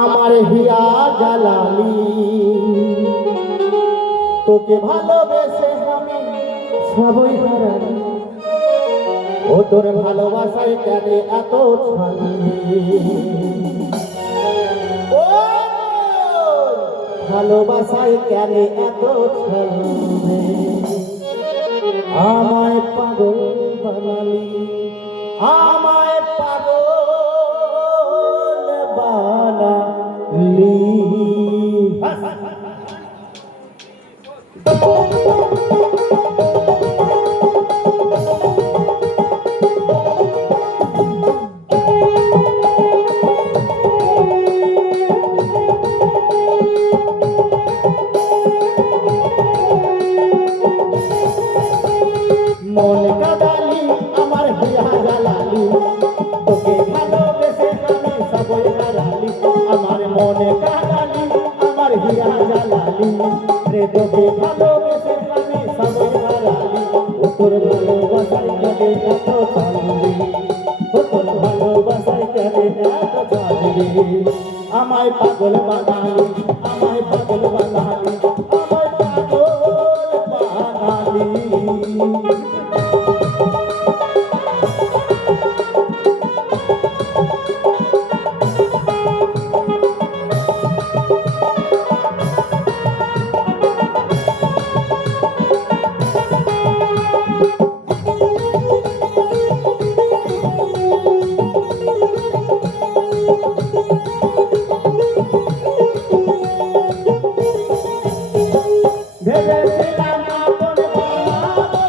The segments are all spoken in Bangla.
আমার হিয়া জালালি তোকে ভালোবেসে আমি সবই হারাই। ও তোর ভালোবাসায় কেন এত ছানি, ও ভালোবাসায় কেন এত ছানি, আমায় পাগল বানালি, আমায় পাগল বানালি। মন কাদালি আমার হিয়া জালালি তোকে ভালোবেসে আমি সবই হারালি। আমার মনে কাদালি আমার হিয়া জালালি রে তোকে ভালোবেসে আমি সবই হারালি। ও তোর ভালোবাসায় কেঁদে এত কাঁদলি, ও তোর ভালোবাসায় কেঁদে এত কাঁদলি, আমায় পাগল বানালি, আমায় পাগল বানালি, আমায় পাগল বানালি। ভেবেছিলাম আপন বানাবো,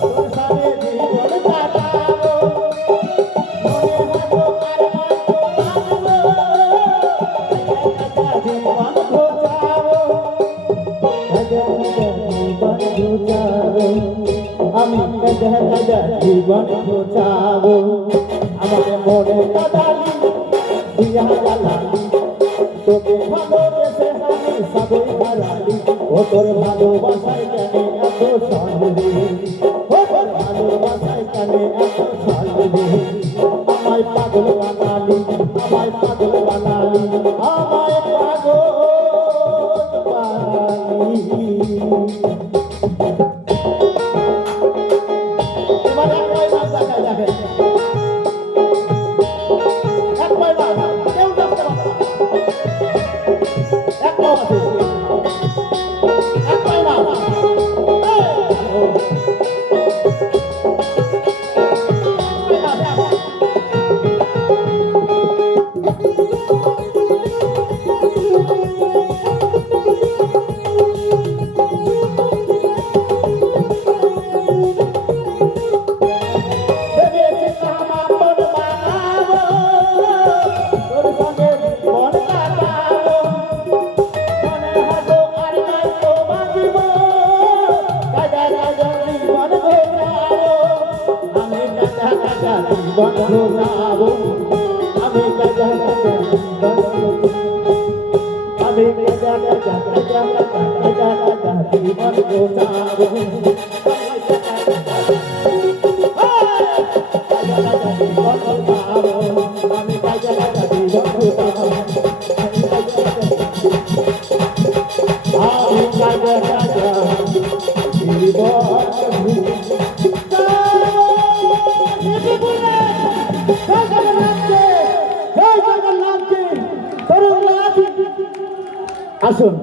তোর সাথে জীবন কাটাবো, মনে হতো আর জীবন ঘোচাবো, আমি জীবন ঘোচাবো। আমার মনে কাদালি হিয়া জালালি তোকে ভালোবেসে আমি সবই হারালি। ও তোর ভালোবাসায় কেন এত ছাড়লি, ও তোর ভালোবাসায় কেন এত ছাড়লি, আমায় পাগল বানালি, আমায় পাগল বানালি, আমায় পাগল বানালি। এবার এক পয়লা দেখা যাবে, এক পয়লা কেউ দেখতে পাবে না, এক পাওয়া আছে, এক পয়লা জীবন ঘোচাবো, আমি কাজা আমি কাজা জীবন ঘোচাবো, আমি কাজা জীবন ঘোচাবো, আমি কাজা জীবন আসুন।